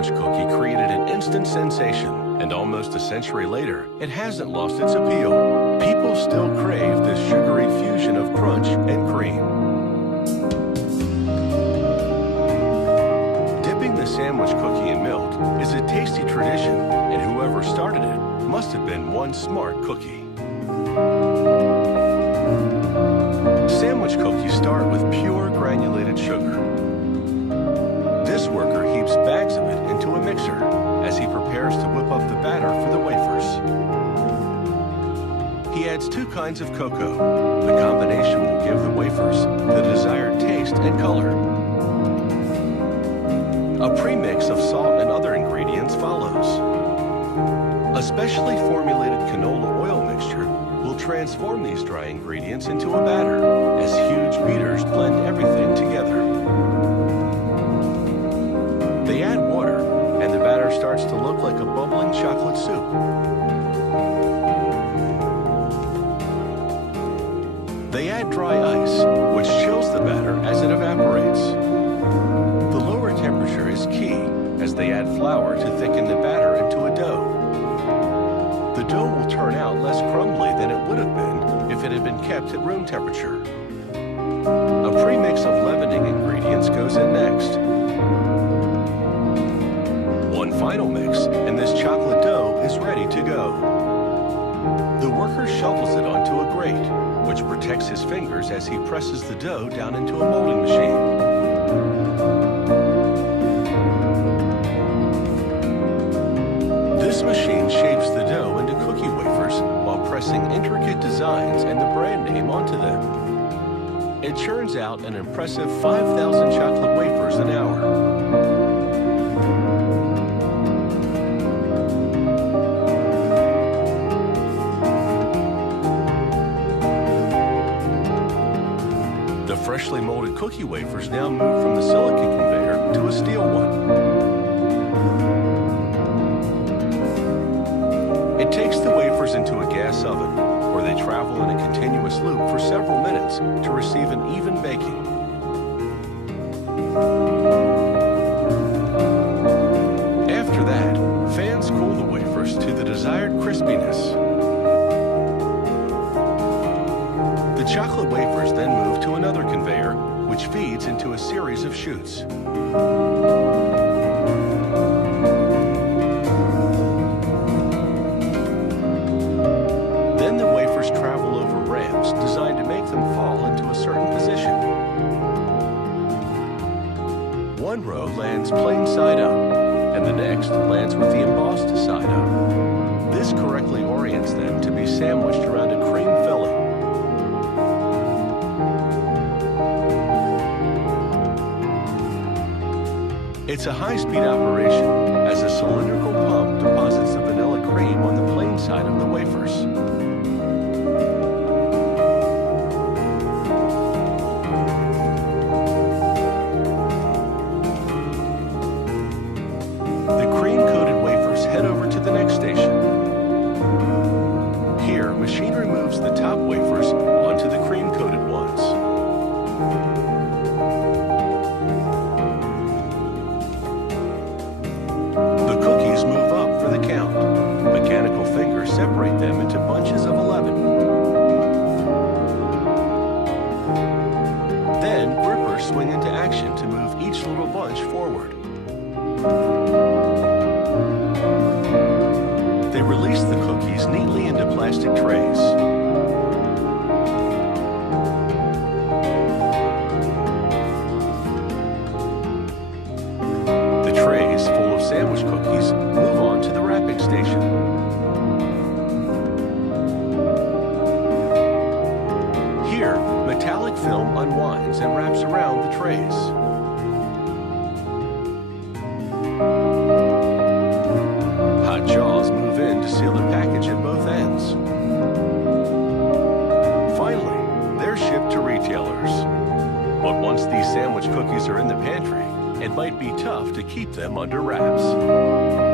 sandwich cookie created an instant sensation, and almost a century later, it hasn't lost its appeal. People still crave this sugary fusion of crunch and cream. Dipping the sandwich cookie in milk is a tasty tradition, and whoever started it must have been one smart cookie. Sandwich cookies start with pure granulated sugar. This worker heaps bags of it into a mixer as he prepares to whip up the batter for the wafers. He adds 2 kinds of cocoa. The combination will give the wafers the desired taste and color. A premix of salt and other ingredients follows. A specially formulated canola oil mixture will transform these dry ingredients into a batter as huge beaters blend everything together. They add water, and the batter starts to look like a bubbling chocolate soup. They add dry ice, which chills the batter as it evaporates. The lower temperature is key, as they add flour to thicken the batter into a dough. The dough will turn out less crumbly than it would have been if it had been kept at room temperature. A premix of leavening ingredients goes in next. One final mix, and this chocolate dough is ready to go. The worker shovels it onto a grate, which protects his fingers as he presses the dough down into a molding machine. This machine shapes the dough into cookie wafers while pressing intricate designs and the brand name onto them. It churns out an impressive 5,000 chocolate wafers an hour. The freshly molded cookie wafers now move from the silicon conveyor to a steel one. It takes the wafers into a gas oven, where they travel in a continuous loop for several minutes to receive an even baking. After that, fans cool the wafers to the desired crispiness. The chocolate wafers then move to another conveyor, which feeds into a series of chutes. Then the wafers travel over ramps designed to make them fall into a certain position. One row lands plain side up, and the next lands with the embossed side up. This correctly orients them to be sandwiched around a cream filling. It's a high-speed operation, as a cylindrical pump deposits the vanilla cream on the plain side of the wafers. The cream-coated wafers head over to the next station. Here, machinery moves the top wafers onto the cream-coated ones. Move up for the count. Mechanical fingers separate them into bunches of 11. Then grippers swing into action to move each little bunch forward. They release the cookies neatly into plastic trays. Trays full of sandwich cookies move on to the wrapping station. Here, metallic film unwinds and wraps around the trays. Hot jaws move in to seal the package at both ends. Finally, they're shipped to retailers. But once these sandwich cookies are in the pantry, it might be tough to keep them under wraps.